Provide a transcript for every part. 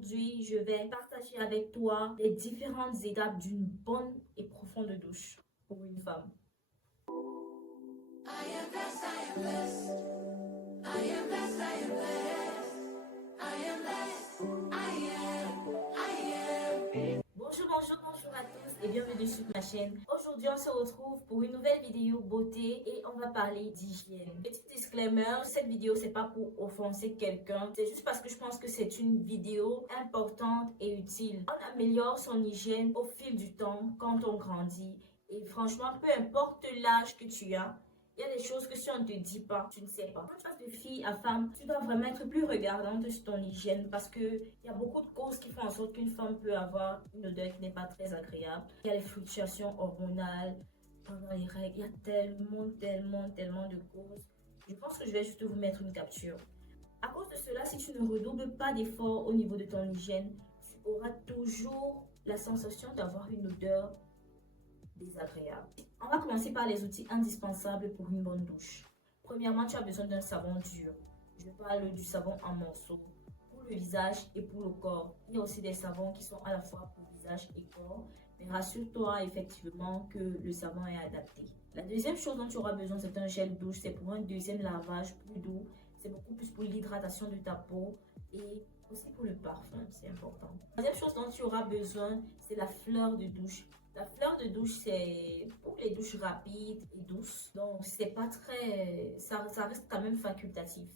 Aujourd'hui, je vais partager avec toi les différentes étapes d'une bonne et profonde douche pour une femme. I am blessed, I am blessed. I am blessed, I am blessed. I am blessed, I am. Bonjour à tous et bienvenue sur ma chaîne. Aujourd'hui, on se retrouve pour une nouvelle vidéo beauté et on va parler d'hygiène. Petit disclaimer, cette vidéo, c'est pas pour offenser quelqu'un, c'est juste parce que je pense que c'est une vidéo importante et utile. On améliore son hygiène au fil du temps quand on grandit et franchement, peu importe l'âge que tu as, il y a des choses que si on ne te dit pas, tu ne sais pas. Quand tu passes de fille à femme, tu dois vraiment être plus regardante sur ton hygiène parce qu'il y a beaucoup de causes qui font en sorte qu'une femme peut avoir une odeur qui n'est pas très agréable. Il y a les fluctuations hormonales pendant les règles. Il y a tellement de causes. Je pense que je vais juste vous mettre une capture. À cause de cela, si tu ne redoubles pas d'efforts au niveau de ton hygiène, tu auras toujours la sensation d'avoir une odeur désagréable. On va commencer par les outils indispensables pour une bonne douche. Premièrement, tu as besoin d'un savon dur. Je parle du savon en morceaux pour le visage et pour le corps. Il y a aussi des savons qui sont à la fois pour visage et corps. Mais rassure-toi effectivement que le savon est adapté. La deuxième chose dont tu auras besoin, c'est un gel douche. C'est pour un deuxième lavage plus doux. C'est beaucoup plus pour l'hydratation de ta peau et aussi pour le parfum, c'est important. La deuxième chose dont tu auras besoin, c'est la fleur de douche. La fleur de douche, c'est pour les douches rapides et douces. Donc, c'est pas très... Ça reste quand même facultatif.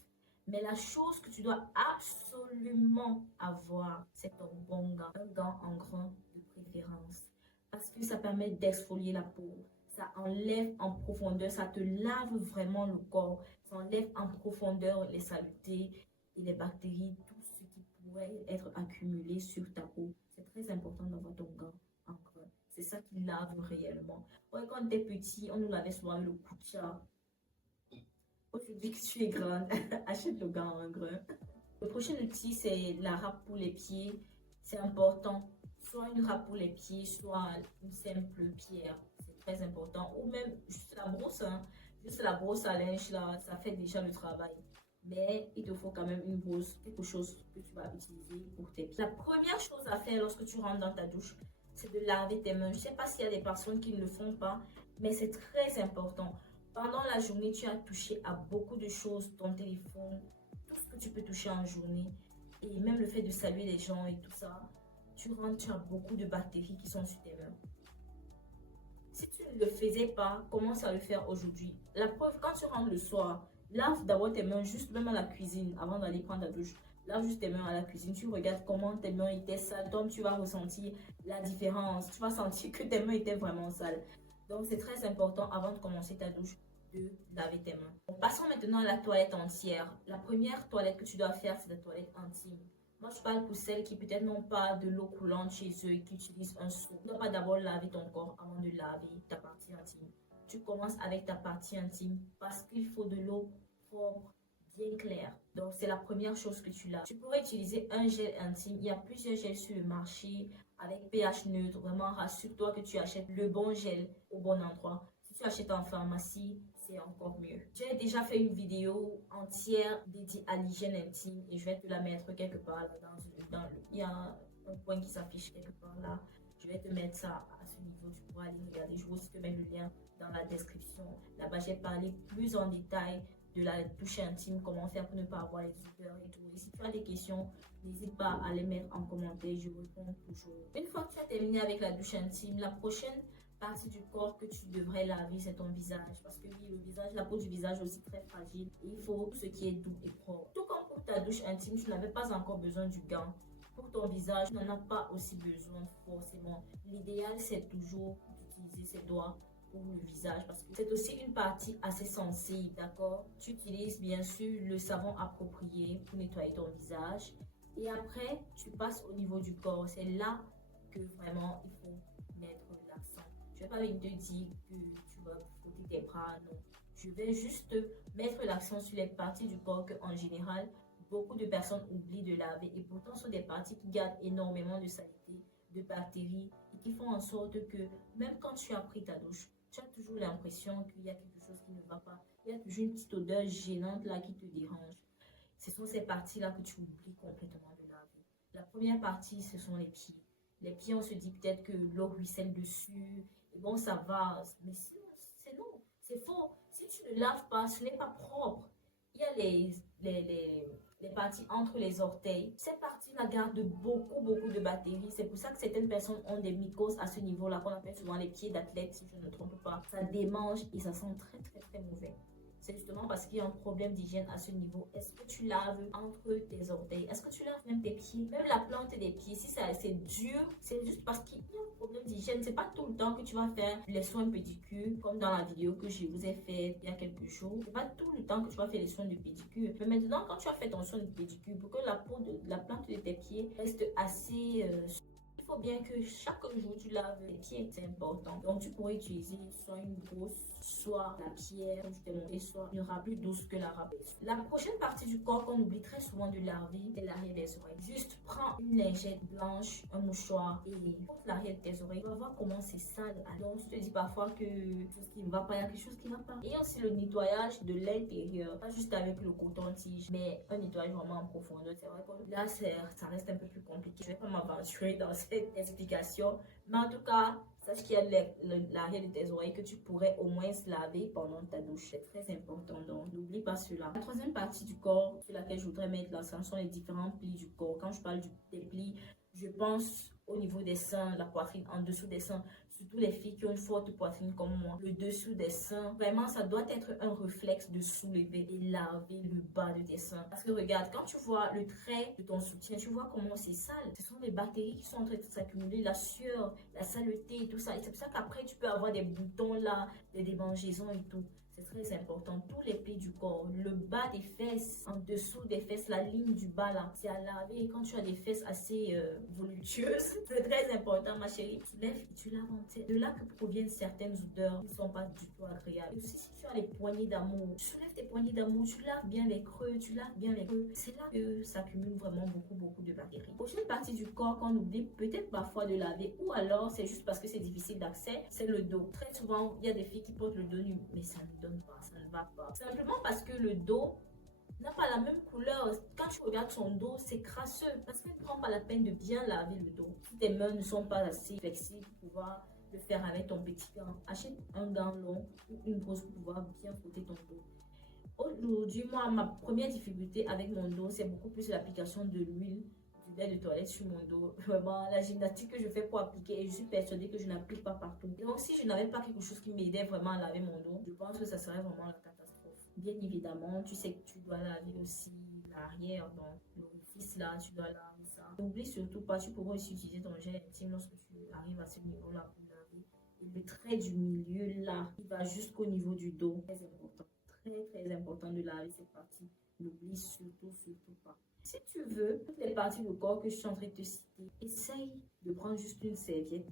Mais la chose que tu dois absolument avoir, c'est ton bon gant. Un gant en grain de préférence. Parce que ça permet d'exfolier la peau. Ça enlève en profondeur, ça te lave vraiment le corps. Ça enlève en profondeur les saletés et les bactéries, tout ce qui pourrait être accumulé sur ta peau. C'est très important d'avoir ton gant en grain. C'est ça qui lave réellement. Ouais, quand on était petit, on nous lavait souvent avec le kucha. Aujourd'hui que tu es grande, achète le gant en grain. Le prochain outil, c'est la râpe pour les pieds. C'est important. Soit une râpe pour les pieds, soit une simple pierre. C'est très important. Ou même juste la brosse. Hein. Juste la brosse à linge, là, ça fait déjà le travail. Mais il te faut quand même une brosse, quelque chose que tu vas utiliser pour tes pieds. La première chose à faire lorsque tu rentres dans ta douche, c'est de laver tes mains. Je ne sais pas s'il y a des personnes qui ne le font pas, mais c'est très important. Pendant la journée, tu as touché à beaucoup de choses, ton téléphone, tout ce que tu peux toucher en journée, et même le fait de saluer les gens et tout ça, tu rentres, tu as beaucoup de bactéries qui sont sur tes mains. Si tu ne le faisais pas, commence à le faire aujourd'hui. La preuve, quand tu rentres le soir, lave d'abord tes mains juste même à la cuisine avant d'aller prendre ta douche. Lave juste tes mains à la cuisine, tu regardes comment tes mains étaient sales, donc tu vas ressentir la différence. Tu vas sentir que tes mains étaient vraiment sales. Donc c'est très important avant de commencer ta douche de laver tes mains. Bon, passons maintenant à la toilette entière. La première toilette que tu dois faire, c'est la toilette intime. Moi, je parle pour celles qui peut-être n'ont pas de l'eau coulante chez eux et qui utilisent un seau. Tu ne dois pas d'abord laver ton corps avant de laver ta partie intime. Tu commences avec ta partie intime parce qu'il faut de l'eau propre, bien claire. Donc, c'est la première chose que tu laves. Tu pourrais utiliser un gel intime. Il y a plusieurs gels sur le marché avec pH neutre. Vraiment, rassure-toi que tu achètes le bon gel au bon endroit. Si tu achètes en pharmacie, c'est encore mieux. J'ai déjà fait une vidéo entière dédiée à l'hygiène intime et je vais te la mettre quelque part là il y a un point qui s'affiche quelque part là. Je vais te mettre ça à ce niveau, tu pourras aller regarder. Je vais aussi te mettre le lien dans la description. Là-bas, j'ai parlé plus en détail de la douche intime, comment faire pour ne pas avoir les odeurs et tout. Et si tu as des questions, n'hésite pas à les mettre en commentaire, je réponds toujours. Une fois que tu as terminé avec la douche intime, la prochaine partie du corps que tu devrais laver, c'est ton visage. Parce que oui, le visage, la peau du visage est aussi très fragile. Et il faut tout ce qui est doux et propre. Tout comme pour ta douche intime, tu n'avais pas encore besoin du gant. Pour ton visage, tu n'en as pas aussi besoin forcément. L'idéal, c'est toujours d'utiliser ses doigts pour le visage parce que c'est aussi une partie assez sensible, d'accord? Tu utilises bien sûr le savon approprié pour nettoyer ton visage. Et après, tu passes au niveau du corps. C'est là que vraiment il faut mettre l'accent. Je ne vais pas venir te dire que tu vas frotter tes bras, non. Je vais juste mettre l'accent sur les parties du corps que, en général, beaucoup de personnes oublient de laver. Et pourtant, ce sont des parties qui gardent énormément de saleté, de bactéries et qui font en sorte que même quand tu as pris ta douche, tu as toujours l'impression qu'il y a quelque chose qui ne va pas. Il y a toujours une petite odeur gênante là qui te dérange. Ce sont ces parties-là que tu oublies complètement de laver. La première partie, ce sont les pieds. Les pieds, on se dit peut-être que l'eau ruisselle dessus, et bon, ça va, mais c'est non, c'est faux. Si tu ne laves pas, ce n'est pas propre. Il y a les parties entre les orteils. Ces parties-là gardent beaucoup de bactéries. C'est pour ça que certaines personnes ont des mycoses à ce niveau-là, qu'on appelle souvent les pieds d'athlète, si je ne me trompe pas. Ça démange et ça sent très mauvais. C'est justement parce qu'il y a un problème d'hygiène à ce niveau. Est-ce que tu laves entre tes orteils? Est-ce que tu laves même tes pieds? Même la plante des pieds, si c'est assez dur, c'est juste parce qu'il y a un problème d'hygiène. C'est pas tout le temps que tu vas faire les soins pédicures, comme dans la vidéo que je vous ai fait il y a quelques jours. C'est pas tout le temps que tu vas faire les soins de pédicure. Mais maintenant, quand tu as fait ton soin de pédicure, pour que la peau de la plante de tes pieds reste assez il faut bien que chaque jour tu laves les pieds, c'est important. Donc tu pourrais utiliser soit une brosse, soit la pierre, comme je t'ai montré, soit une râpe plus douce que la râpe. La prochaine partie du corps qu'on oublie très souvent de laver, c'est l'arrière des oreilles. Juste prends une lingette blanche, un mouchoir et pose l'arrière de tes oreilles. Tu vas voir comment c'est sale. Alors tu te dis parfois que quelque chose qui ne va pas, il y a quelque chose qui ne va pas. Et aussi le nettoyage de l'intérieur, pas juste avec le coton-tige, mais un nettoyage vraiment en profondeur. C'est vrai que là, ça reste un peu plus compliqué. Je ne vais pas m'aventurer dans cette explication, mais en tout cas, sache qu'il y a l'arrière de tes oreilles que tu pourrais au moins se laver pendant ta douche. C'est très important, donc n'oublie pas cela. La troisième partie du corps sur laquelle je voudrais mettre l'accent sont les différents plis du corps. Quand je parle des plis, je pense au niveau des seins, la poitrine, en dessous des seins. Surtout les filles qui ont une forte poitrine comme moi, le dessous des seins, vraiment ça doit être un réflexe de soulever et laver le bas de tes seins. Parce que regarde, quand tu vois le trait de ton soutien, tu vois comment c'est sale. Ce sont les bactéries qui sont en train de s'accumuler, la sueur, la saleté et tout ça. Et c'est pour ça qu'après tu peux avoir des boutons là, des démangeaisons et tout. C'est très important. Tous les plis du corps, le bas des fesses, en dessous des fesses, la ligne du bas là, c'est à laver. Et quand tu as des fesses assez voluptueuses, c'est très important, ma chérie. Tu lèves et tu laves entière. De là que proviennent certaines odeurs qui ne sont pas du tout agréables. Et aussi, si tu as les poignées d'amour, tu soulèves tes poignées d'amour, tu laves bien les creux, tu laves bien les creux. C'est là que s'accumule vraiment beaucoup de bactéries. Prochaine partie du corps qu'on oublie peut-être parfois de laver, ou alors c'est juste parce que c'est difficile d'accès, c'est le dos. Très souvent, il y a des filles qui portent le dos nu, mais ça ne donne pas, ça ne va pas. Simplement parce que le dos n'a pas la même couleur. Quand tu regardes son dos, c'est crasseux parce qu'elle ne prend pas la peine de bien laver le dos. Si tes mains ne sont pas assez flexibles pour pouvoir le faire avec ton petit gant, achète un gant long ou une brosse pour pouvoir bien frotter ton dos. Aujourd'hui, moi, ma première difficulté avec mon dos, c'est beaucoup plus l'application de l'huile du lait de toilette sur mon dos. Vraiment, la gymnastique que je fais pour appliquer, et je suis persuadée que je n'applique pas partout. Et donc, si je n'avais pas quelque chose qui m'aidait vraiment à laver mon dos, je pense que ça serait vraiment la catastrophe. Bien évidemment, tu sais que tu dois laver aussi l'arrière, donc l'orifice là, tu dois laver ça. N'oublie surtout pas, tu pourras aussi utiliser ton gel intime lorsque tu arrives à ce niveau-là pour laver. Et le trait du milieu là, il va jusqu'au niveau du dos. Très important. Très important de laver cette partie. N'oublie surtout pas. Si tu veux, toutes les parties du corps que je suis en train de te citer, essaye de prendre juste une serviette,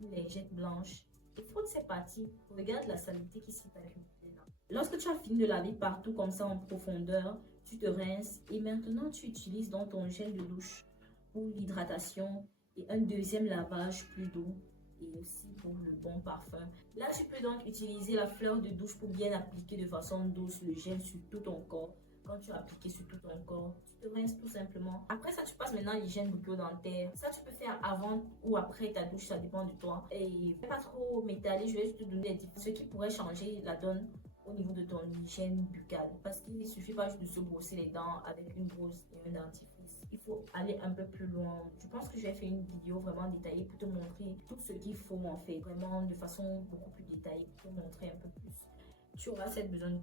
une lingette blanche et frotte ces parties. Regarde la saleté qui s'est accumulée là. Lorsque tu as fini de laver partout comme ça en profondeur, tu te rinces et maintenant tu utilises dans ton gel de douche pour l'hydratation et un deuxième lavage plus doux. Et aussi pour le bon parfum. Là, tu peux donc utiliser la fleur de douche pour bien appliquer de façon douce le gel sur tout ton corps. Quand tu as appliqué sur tout ton corps, tu te rinces tout simplement. Après ça, tu passes maintenant à l'hygiène bucco-dentaire. Ça, tu peux faire avant ou après ta douche, ça dépend de toi. Et pas trop m'étaler, je vais juste te donner ce qui pourrait changer la donne au niveau de ton hygiène buccale. Parce qu'il ne suffit pas juste de se brosser les dents avec une brosse et un dentifrice. Il faut aller un peu plus loin. Je pense que je vais faire une vidéo vraiment détaillée pour te montrer tout ce qu'il faut en fait. Vraiment de façon beaucoup plus détaillée pour te montrer un peu plus. Tu auras cette besoin de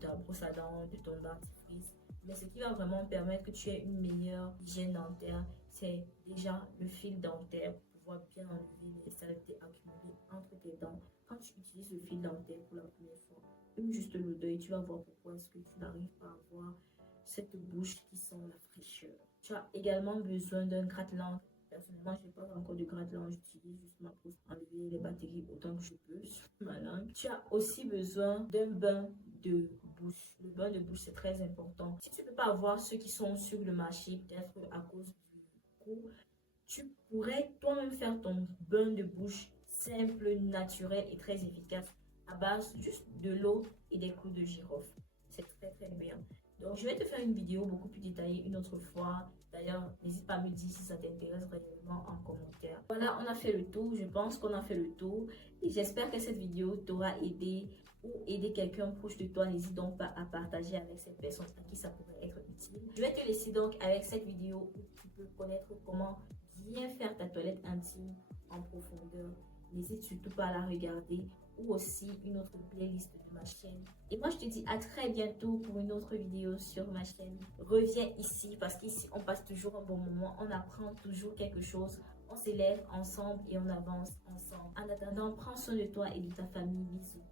ta brosse à dents, de ton dentifrice. Mais ce qui va vraiment permettre que tu aies une meilleure hygiène dentaire, c'est déjà le fil dentaire pour pouvoir bien enlever les saletés accumulées entre tes dents. Quand tu utilises le fil dentaire pour la première fois, juste l'odeur et tu vas voir pourquoi est-ce que tu n'arrives pas à avoir cette bouche qui sent la fraîcheur. Tu as également besoin d'un gratte-langue. Personnellement, je n'ai pas encore de gratte-langue. J'utilise juste ma brosse pour enlever les bactéries autant que je peux sur ma langue. Tu as aussi besoin d'un bain de bouche. Le bain de bouche, c'est très important. Si tu ne peux pas avoir ceux qui sont sur le marché, peut-être à cause du coût, tu pourrais toi-même faire ton bain de bouche simple, naturel et très efficace à base juste de l'eau et des clous de girofle. C'est très bien. Donc, je vais te faire une vidéo beaucoup plus détaillée une autre fois D'ailleurs, n'hésite pas à me dire si ça t'intéresse réellement en commentaire. Voilà, on a fait le tour. Je pense qu'on a fait le tour. Et j'espère que cette vidéo t'aura aidé ou aider quelqu'un proche de toi. N'hésite donc pas à partager avec cette personne à qui ça pourrait être utile. Je vais te laisser donc avec cette vidéo où tu peux connaître comment bien faire ta toilette intime en profondeur. N'hésite surtout pas à la regarder, ou aussi une autre playlist de ma chaîne. Et moi, je te dis à très bientôt pour une autre vidéo sur ma chaîne. Reviens ici parce qu'ici, on passe toujours un bon moment. On apprend toujours quelque chose. On s'élève ensemble et on avance ensemble. En attendant, prends soin de toi et de ta famille. Bisous.